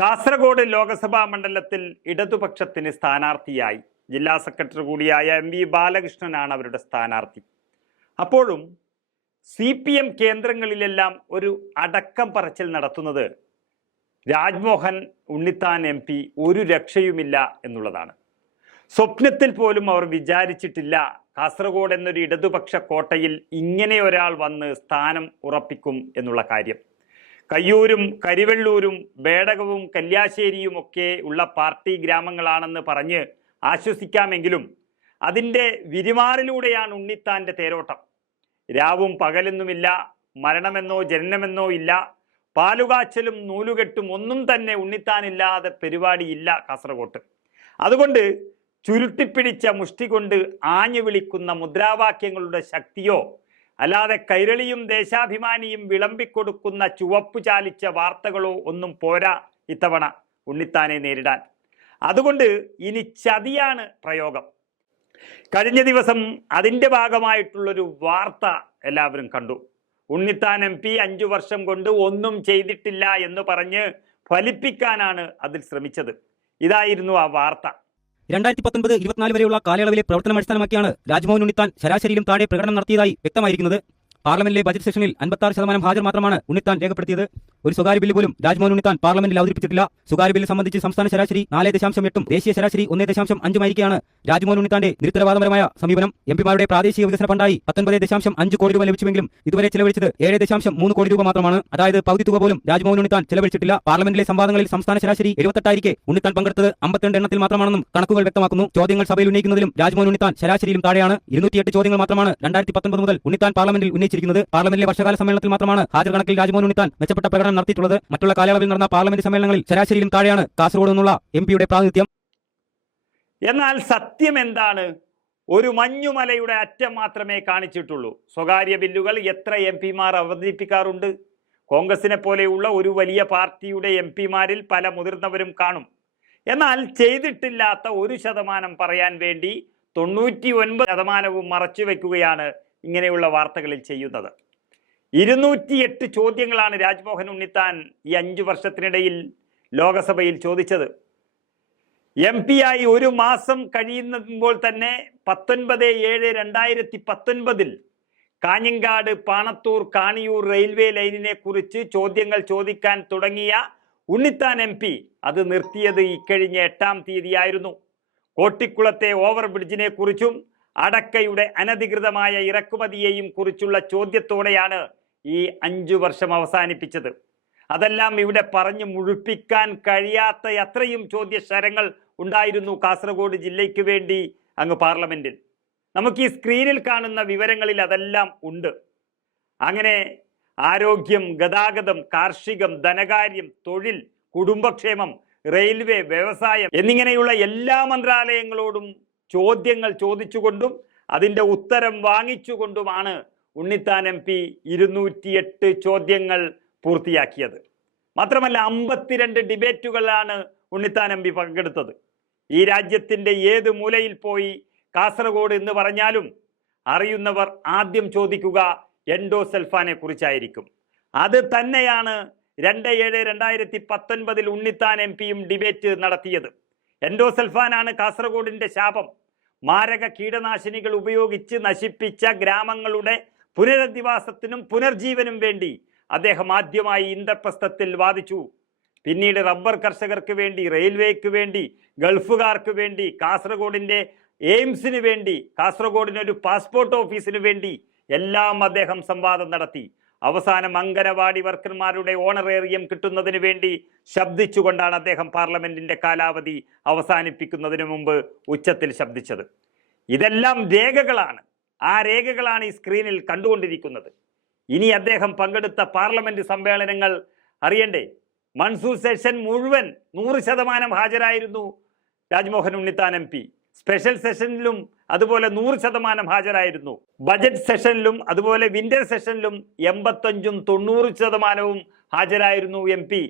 കാസർഗോഡ് ലോക്സഭാ മണ്ഡലത്തിൽ ഇടതുപക്ഷത്തിന് സ്ഥാനാർത്ഥിയായി. ജില്ലാ സെക്രട്ടറി കൂടിയായ എം വി ബാലകൃഷ്ണനാണ് അവരുടെ സ്ഥാനാർത്ഥി. അപ്പോഴും സി പി എം കേന്ദ്രങ്ങളിലെല്ലാം ഒരു അടക്കം പറച്ചിൽ നടത്തുന്നത് രാജ്മോഹൻ ഉണ്ണിത്താൻ എം പി ഒരു രക്ഷയുമില്ല എന്നുള്ളതാണ്. സ്വപ്നത്തിൽ പോലും അവർ വിചാരിച്ചിട്ടില്ല കാസർഗോഡ് എന്നൊരു ഇടതുപക്ഷ കോട്ടയിൽ ഇങ്ങനെ ഒരാൾ വന്ന് സ്ഥാനം ഉറപ്പിക്കും എന്നുള്ള കാര്യം. കയ്യൂരും കരിവെള്ളൂരും ബേടകവും കല്യാശ്ശേരിയും ഒക്കെ ഉള്ള പാർട്ടി ഗ്രാമങ്ങളാണെന്ന് പറഞ്ഞ് ആശ്വസിക്കാമെങ്കിലും അതിന്റെ വിരിമാറിലൂടെയാണ് ഉണ്ണിത്താന്റെ തേരോട്ടം. രാവും പകലെന്നുമില്ല മരണമെന്നോ ജനനമെന്നോ ഇല്ല പാലുകാച്ചലും നൂലുകെട്ടും ഒന്നും തന്നെ ഉണ്ണിത്താനില്ലാതെ പരിപാടിയില്ല കാസർഗോട്ട്. അതുകൊണ്ട് ചുരുട്ടിപ്പിടിച്ച മുഷ്ടി കൊണ്ട് ആഞ്ഞു വിളിക്കുന്ന മുദ്രാവാക്യങ്ങളുടെ ശക്തിയോ അല്ലാതെ കൈരളിയും ദേശാഭിമാനിയും വിളമ്പിക്കൊടുക്കുന്ന ചുവപ്പു ചാലിച്ച വാർത്തകളോ ഒന്നും പോരാ ഇത്തവണ ഉണ്ണിത്താനെ നേരിടാൻ. അതുകൊണ്ട് ഇനി ചതിയാണ് പ്രയോഗം. കഴിഞ്ഞ ദിവസം അതിന്റെ ഭാഗമായിട്ടുള്ളൊരു വാർത്ത എല്ലാവരും കണ്ടു. ഉണ്ണിത്താൻ എം പി അഞ്ചു വർഷം കൊണ്ട് ഒന്നും ചെയ്തിട്ടില്ല എന്ന് പറഞ്ഞ് ഫലിപ്പിക്കാനാണ് അതിൽ ശ്രമിച്ചത്. ഇതായിരുന്നു ആ വാർത്ത. രണ്ടായിരത്തി പത്തൊൻപത് ഇരുപത്തിനാല് വരെയുള്ള കാലയളവിലെ പ്രവർത്തനം അടിസ്ഥാനമാക്കിയാണ് രാജ്മോഹൻ ഉണ്ണിത്താൻ ശരാശരിയിലും താഴെ പ്രകടനം നടത്തിയതായി വ്യക്തമായിരിക്കുന്നത്. പാർലമെന്റിലെ ബജറ്റ് സെഷനിൽ അൻപത്താറ് ശതമാനം ഹാജർ മാത്രമാണ് ഉണ്ണിത്താൻ രേഖപ്പെടുത്തിയത്. ഒരു സ്വകാര്യ ബില്ല് പോലും രാജ്മോഹൻ ഉണ്ണിത്താൻ പാർലമെന്റിൽ അവതരിപ്പിച്ചിട്ടില്ല. സ്വകാര്യ ബില്ല് സംബന്ധിച്ച് സംസ്ഥാന ശരാശരി നാല് ദശാംശം എട്ടും ദേശീയ ശരാശരി ഒന്നേ ദശാംശം അഞ്ചുമായിരിക്കെയാണ് രാജ്മോഹൻ ഉണ്ണിത്താന്റെ നിരുത്തരവാദപരമായ സമീപനം. എംപിമാരുടെ പ്രാദേശിക വികസന ഫണ്ടായി പത്തൊൻപത് ദശാംശം അഞ്ച് കോടി രൂപ ലഭിച്ചുവെങ്കിലും ഇതുവരെ ചെലവഴിച്ചത് ഏഴ് ദശാംശം മൂന്ന് കോടി രൂപ മാത്രമാണ്. അതായത് പകുതി തുക പോലും രാജ്മോഹൻ ഉണ്ണിത്താൻ ചെലവഴിച്ചിട്ടില്ല. പാർലമെന്റിലെ സംവാദങ്ങളിൽ സംസ്ഥാന ശരാശരി എഴുപത്തെട്ടായിരിക്കെ ഉണ്ണിത്താൻ പങ്കെടുത്തത് അമ്പത്തിരണ്ട് എണ്ണത്തിൽ മാത്രമാണെന്നും കണക്കുകൾ വ്യക്തമാക്കുന്നു. ചോദ്യങ്ങൾ സഭയിൽ ഉന്നയിക്കുന്നതിലും രാജ്മോഹൻ ഉണ്ണിത്താൻ ശരാശരിയിലും താഴെയാണ്. ഇരുന്നൂറ്റിയെട്ട് ചോദ്യങ്ങൾ മാത്രമാണ് രണ്ടായിരത്തി പത്തൊൻപത് മുതൽ ഉണ്ണിത്താൻ പാർലമെന്റിൽ ഉന്നയിച്ചിരിക്കുന്നത്. പാർലമെന്റിലെ വർഷകാല സമ്മേളനത്തിൽ മാത്രമാണ് ഹാജർ കണക്കിൽ രാജ്മോഹൻ ഉണ്ണിത്താൻ മെച്ചപ്പെട്ട പ്രകടനം നടത്തിയിട്ടുള്ളത് മറ്റുള്ള കാലയളവിൽ നടന്ന പാർലമെന്റ് സമ്മേളനങ്ങളിൽ ശരാശരിയിലും താഴെയാണ്. കാസർഗോഡ് നിന്നുള്ള എം പിയുടെ പ്രാതിനിധ്യം. എന്നാൽ സത്യം എന്താണ്? ഒരു മഞ്ഞുമലയുടെ അറ്റം മാത്രമേ കാണിച്ചിട്ടുള്ളൂ. സ്വകാര്യ ബില്ലുകൾ എത്ര എം പിമാർ അവതരിപ്പിക്കാറുണ്ട്? കോൺഗ്രസിനെ പോലെയുള്ള ഒരു വലിയ പാർട്ടിയുടെ എം പിമാരിൽ പല മുതിർന്നവരും കാണും. എന്നാൽ ചെയ്തിട്ടില്ലാത്ത ഒരു ശതമാനം പറയാൻ വേണ്ടി തൊണ്ണൂറ്റി ഒൻപത് ശതമാനവും മറച്ചു വയ്ക്കുകയാണ് ഇങ്ങനെയുള്ള വാർത്തകളിൽ ചെയ്യുന്നത്. ഇരുന്നൂറ്റിയെട്ട് ചോദ്യങ്ങളാണ് രാജ്മോഹൻ ഉണ്ണിത്താൻ ഈ അഞ്ചു വർഷത്തിനിടയിൽ ലോകസഭയിൽ ചോദിച്ചത്. എം പി ആയി ഒരു മാസം കഴിയുമ്പോൾ തന്നെ പത്തൊൻപത് ഏഴ് രണ്ടായിരത്തി പത്തൊൻപതിൽ കാഞ്ഞങ്ങാട് പാണത്തൂർ കാണിയൂർ റെയിൽവേ ലൈനിനെ കുറിച്ച് ചോദ്യങ്ങൾ ചോദിക്കാൻ തുടങ്ങിയ ഉണ്ണിത്താൻ എം പി അത് നിർത്തിയത് ഇക്കഴിഞ്ഞ എട്ടാം തീയതിയായിരുന്നു. കോട്ടിക്കുളത്തെ ഓവർ ബ്രിഡ്ജിനെ കുറിച്ചും അടക്കയുടെ അനധികൃതമായ ഇറക്കുമതിയെയും കുറിച്ചുള്ള ചോദ്യത്തോടെയാണ് ഈ അഞ്ചു വർഷം അവസാനിപ്പിച്ചത്. അതെല്ലാം ഇവിടെ പറഞ്ഞു മുഴുപ്പിക്കാൻ കഴിയാത്ത അത്രയും ചോദ്യശരങ്ങൾ ഉണ്ടായിരുന്നു കാസർഗോഡ് ജില്ലയ്ക്ക് വേണ്ടി അങ്ങ് പാർലമെന്റിൽ. നമുക്ക് ഈ സ്ക്രീനിൽ കാണുന്ന വിവരങ്ങളിൽ അതെല്ലാം ഉണ്ട്. അങ്ങനെ ആരോഗ്യം ഗതാഗതം കാർഷികം ധനകാര്യം തൊഴിൽ കുടുംബക്ഷേമം റെയിൽവേ വ്യവസായം എന്നിങ്ങനെയുള്ള എല്ലാ മന്ത്രാലയങ്ങളോടും ചോദ്യങ്ങൾ ചോദിച്ചുകൊണ്ടും അതിന്റെ ഉത്തരം വാങ്ങിച്ചുകൊണ്ടുമാണ് ഉണ്ണിത്താൻ എം പി ഇരുന്നൂറ്റിയെട്ട് ചോദ്യങ്ങൾ പൂർത്തിയാക്കിയത്. മാത്രമല്ല അമ്പത്തിരണ്ട് ഡിബേറ്റുകളാണ് ഉണ്ണിത്താൻ എം പി പങ്കെടുത്തത്. ഈ രാജ്യത്തിന്റെ ഏത് മൂലയിൽ പോയി കാസർഗോഡ് എന്ന് പറഞ്ഞാലും അറിയുന്നവർ ആദ്യം ചോദിക്കുക എൻഡോ സെൽഫാനെ കുറിച്ചായിരിക്കും. അത് തന്നെയാണ് രണ്ട് ഏഴ് രണ്ടായിരത്തി പത്തൊൻപതിൽ ഉണ്ണിത്താൻ എം പിയും ഡിബേറ്റ് നടത്തിയത്. എൻഡോ സെൽഫാനാണ് കാസർഗോഡിന്റെ ശാപം. മാരക കീടനാശിനികൾ ഉപയോഗിച്ച് നശിപ്പിച്ച ഗ്രാമങ്ങളുടെ പുനരധിവാസത്തിനും പുനർജീവനും വേണ്ടി അദ്ദേഹം ആദ്യമായി ഇന്ദ്രപ്രസ്ഥത്തിൽ വാദിച്ചു. പിന്നീട് റബ്ബർ കർഷകർക്ക് വേണ്ടി റെയിൽവേക്ക് വേണ്ടി ഗൾഫുകാർക്ക് വേണ്ടി കാസർഗോഡിന്റെ എയിംസിന് വേണ്ടി കാസർഗോഡിന് ഒരു പാസ്പോർട്ട് ഓഫീസിന് വേണ്ടി എല്ലാം അദ്ദേഹം സംവാദം നടത്തി. അവസാനം അങ്കനവാടി വർക്കർമാരുടെ ഓണറേറിയം കിട്ടുന്നതിന് വേണ്ടി ശബ്ദിച്ചുകൊണ്ടാണ് അദ്ദേഹം പാർലമെന്റിന്റെ കാലാവധി അവസാനിപ്പിക്കുന്നതിന് മുമ്പ് ഉച്ചത്തിൽ ശബ്ദിച്ചത്. ഇതെല്ലാം രേഖകളാണ്. ആ രേഖകളാണ് ഈ സ്ക്രീനിൽ കണ്ടുകൊണ്ടിരിക്കുന്നത്. ഇനി അദ്ദേഹം പങ്കെടുത്ത പാർലമെന്റ് സമ്മേളനങ്ങൾ അറിയണ്ടേ? മൺസൂർ സെഷൻ മുഴുവൻ നൂറ് ശതമാനം ഹാജരായിരുന്നു Rajmohan Unnithan M P. Special സെഷനിലും അതുപോലെ നൂറ് ശതമാനം ഹാജരായിരുന്നു. ബജറ്റ് സെഷനിലും അതുപോലെ വിന്റർ സെഷനിലും എൺപത്തഞ്ചും തൊണ്ണൂറ് ശതമാനവും ഹാജരായിരുന്നു എം പി.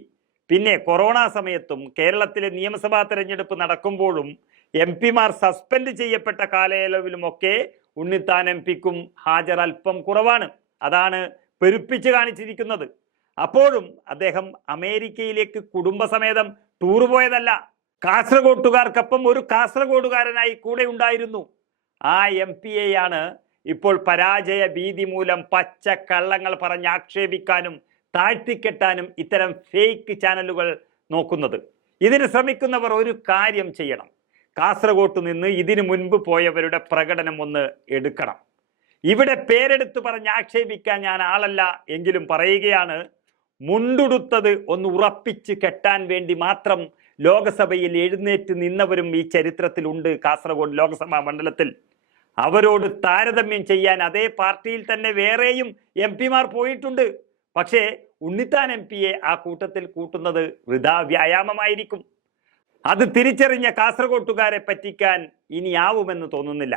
പിന്നെ കൊറോണ സമയത്തും കേരളത്തിലെ നിയമസഭാ തെരഞ്ഞെടുപ്പ് നടക്കുമ്പോഴും എം പിമാർ സസ്പെൻഡ് ചെയ്യപ്പെട്ട കാലയളവിലുമൊക്കെ ഉണ്ണിത്താൻ എം പിക്കും ഹാജർ അല്പം കുറവാണ്. അതാണ് പെരുപ്പിച്ച് കാണിച്ചിരിക്കുന്നത്. അപ്പോഴും അദ്ദേഹം അമേരിക്കയിലേക്ക് കുടുംബസമേതം ടൂർ പോയതല്ല. കാസർഗോട്ടുകാർക്കൊപ്പം ഒരു കാസർഗോഡുകാരനായി കൂടെ ഉണ്ടായിരുന്നു. ആ എം പി എയാണ് ഇപ്പോൾ പരാജയ ഭീതി മൂലം പച്ച കള്ളങ്ങൾ പറഞ്ഞ് ആക്ഷേപിക്കാനും താഴ്ത്തിക്കെട്ടാനും ഇത്തരം ഫേക്ക് ചാനലുകൾ നോക്കുന്നത്. ഇതിന് ശ്രമിക്കുന്നവർ ഒരു കാര്യം ചെയ്യണം. കാസർഗോട്ട് നിന്ന് ഇതിനു മുൻപ് പോയവരുടെ പ്രകടനം ഒന്ന് എടുക്കണം. ഇവിടെ പേരെടുത്ത് പറഞ്ഞ് ആക്ഷേപിക്കാൻ ഞാൻ ആളല്ല എങ്കിലും പറയുകയാണ് മുണ്ടുടുത്തത് ഒന്ന് ഉറപ്പിച്ച് കെട്ടാൻ വേണ്ടി മാത്രം ലോകസഭയിൽ എഴുന്നേറ്റ് നിന്നവരും ഈ ചരിത്രത്തിലുണ്ട് കാസർഗോഡ് ലോക്സഭാ മണ്ഡലത്തിൽ. അവരോട് താരതമ്യം ചെയ്യാൻ അതേ പാർട്ടിയിൽ തന്നെ വേറെയും എം പിമാർ പോയിട്ടുണ്ട്. പക്ഷേ ഉണ്ണിത്താൻ എം പിയെ ആ കൂട്ടത്തിൽ കൂട്ടുന്നത് വൃഥാ വ്യായാമമായിരിക്കും. അത് തിരിച്ചറിഞ്ഞ കാസർഗോട്ടുകാരെ പറ്റിക്കാൻ ഇനിയാവുമെന്ന് തോന്നുന്നില്ല.